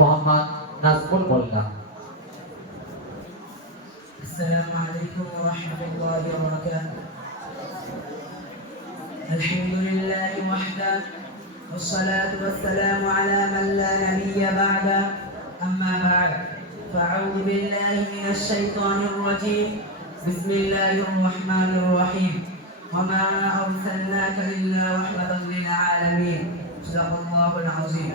মোহাম্মদ নাজমুল মোল্লা السلام عليكم ورحمة الله وبركاته الحمد لله وحده والصلاة والسلام على من لا نبي بعده أما بعد فأعوذ بالله من الشيطان الرجيم بسم الله الرحمن الرحيم وما أرسلناك إلا رحمة للعالمين صدق الله العظيم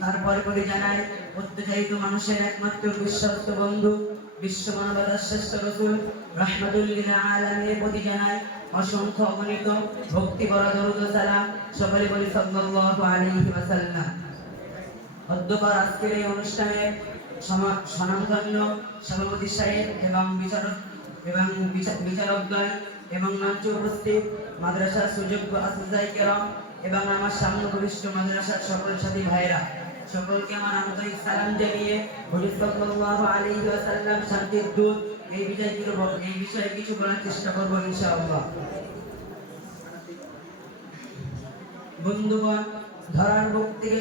তারপরে পরে জানায় অত্যাচারিত মানুষের একমাত্র বিশ্বস্ত বন্ধু, বিশ্ব মানবতার শ্রেষ্ঠ রসুল রহমতুল্লিল প্রতি জানায়, অসংখ্য অগণিত ভক্তি করা দরুদ সালাম। সকলে বলি সাল্লাল্লাহু ওয়াসাল্লাম। অধ্যকর আজকের এই অনুষ্ঠানে সমা- স্বনামধন্য সভাপতি সাহেব এবং বিচারক এবং বিচা- বিচারকদ্বয় এবং মঞ্চে উপস্থিত মাদ্রাসার সুযোগ্য আসিজাই কেরম এবং আমার সামনে ঘনিষ্ঠ মাদ্রাসার সকল সাথী ভাইরা সকলকে আমার আন্তরিক সালাম জানিয়ে হরিস সাল্লাল্লাহু আলাইহি ওয়াসাল্লাম, শান্তির দূত। এই বিষয়ে কিছু বল- এই বিষয়ে কিছু বলার চেষ্টা করব ইনশাআল্লাহ। বন্ধুগণ ধরার বুক থেকে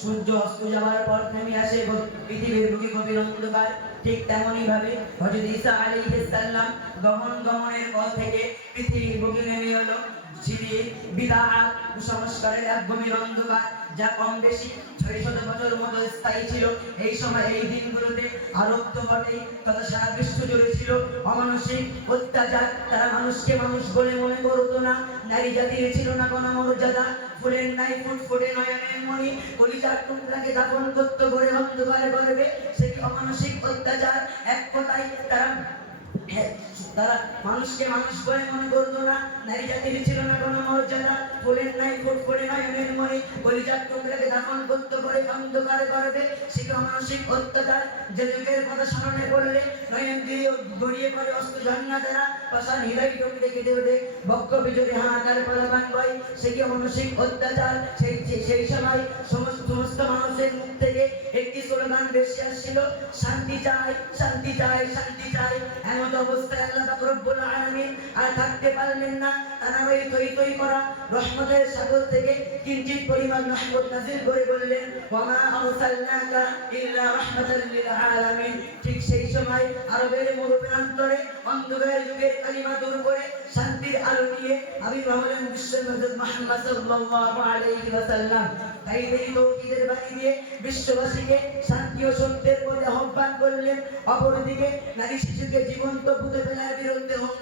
সূর্য অস্ত যাওয়ার পর থেমে আসে পৃথিবীর বুকে গভীর অন্ধকার। ঠিক তেমনই ভাবে হযরত ঈসা আলাইহিস সালাম গমন গমনের পর থেকে পৃথিবীর বুকে নেমে এলো। যিনি বিদআত কুসংস্কারের এক গভীর অন্ধকার, যা কম বেশি ছয় শত বছর মতো স্থায়ী ছিল। এই সময় এই দিনগুলোতে আরব তো বটেই তথা সারা বিশ্ব জুড়ে ছিল অমানসিক অত্যাচার। তারা মানুষকে মানুষ বলে মনে করতো। না নারী জাতির ছিল না কোনো মর্যাদা। ফুলের নাই ফুল ফুটে নয়নের মণি। কলিজার টুকরাকে দাপন করত করে অন্ধকার করবে সেই অমানসিক অত্যাচার? এক কথায় তারা হ্যাঁ, তারা মানুষকে মানুষ বলে মনে করতো না। নারী জাতির ছিল না কোনো ফুলের নাই ফুট ফুটে নয়নের মণি কলিজার টুকরাকে দাপন করতো করে, অন্ধকার করবে। সেই অমানসিক অত্যাচার যে যুগের কথা স্মরণে পড়লে নয়ন দিয়ে গড়িয়ে পড়ে অস্ত ঝর্ণাধারা পাশান হৃদয় টুকরে কেটে ওঠে। বক্ষ বিজয়ী হাহাকার পলাপান বয় সেই মানসিক অত্যাচার, সেই সেই- সময় সমস্ত সমস্ত মানুষের মুখ থেকে একটি স্লোগান বেশি আসছিল, শান্তি চাই শান্তি চাই শান্তি চাই। এমন অবস্থায় আল্লাহ রব্বুল আলামিন আর থাকতে পারলেন না। তারা ওই তৈ তৈ করা রহমতের সাগর থেকে কিঞ্চিত পরিমাণ রহমত নাজিল করে বললেন ওয়ামা আরসালনাকা ইল্লা রাহমাতাল লিল আলামিন। ঠিক সেই সময় আরবের মরুপ্রান্তরে অন্ধকার যুগের কালিমা দূর করে শান্তির আলো নিয়ে আবির্ভাব হলেন বিশ্বের মধ্যে মুহাম্মদ সাল্লাল্লাহু আলাইহি ওয়াসাল্লাম। তাই এই তৌহিদের বাণী দিয়ে বিশ্ববাসীকে শান্তি ও সত্যের পথে আহ্বান করলেন। অপরদিকে নারী শিশুকে জীবন্ত ভূতে ফেলার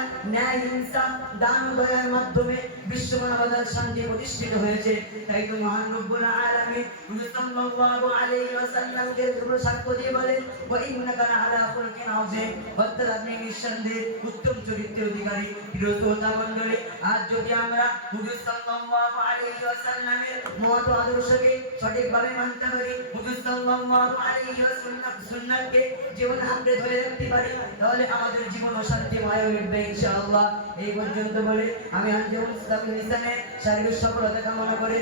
উদারতা ন্যায় ইনসাফ দান দয়ার মাধ্যমে বিশ্ব মানবতার শান্তি প্রতিষ্ঠিত হয়েছে। তাই তো মহান রব্বুল আলামিন সাল্লাল্লাহু আলাইহি ওয়াসাল্লামকে দৃঢ় সাক্ষ্য দিয়ে বলেন, ওয়া ইন্নাকা লাআলা খুলকিন আযীম অর্থাৎ আপনি নিঃসন্দেহে উত্তম চরিত্রের অধিকারী। প্রিয়তা মণ্ডলী, আজ যদি আমরা হুজুর সাল্লাল্লাহু আলাইহি ওয়াসাল্লামের মত আদর্শকে সঠিকভাবে মানতে পারি হুজুর সাল্লাল্লাহু আলাইহি ওয়াসাল্লাম সুন্নাতকে জীবন আঁকড়ে ধরে রাখতে পারি, তাহলে আমাদের জীবন ও শান্তিময় হয়ে উঠবে। ইনশাআল্লাহ, এই পর্যন্ত বলে আমি ইসলাম শারীরিক সফলতা কামনা করে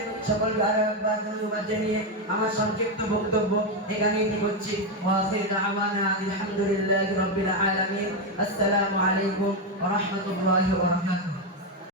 আমার সংক্ষিপ্ত বক্তব্য এখানেই করছি। ওয়াখির দাওয়ানা আলহামদুলিল্লাহি রাব্বিল আলামিন। আসসালামু আলাইকুম ওয়া রাহমাতুল্লাহি ওয়া বারাকাতুহু।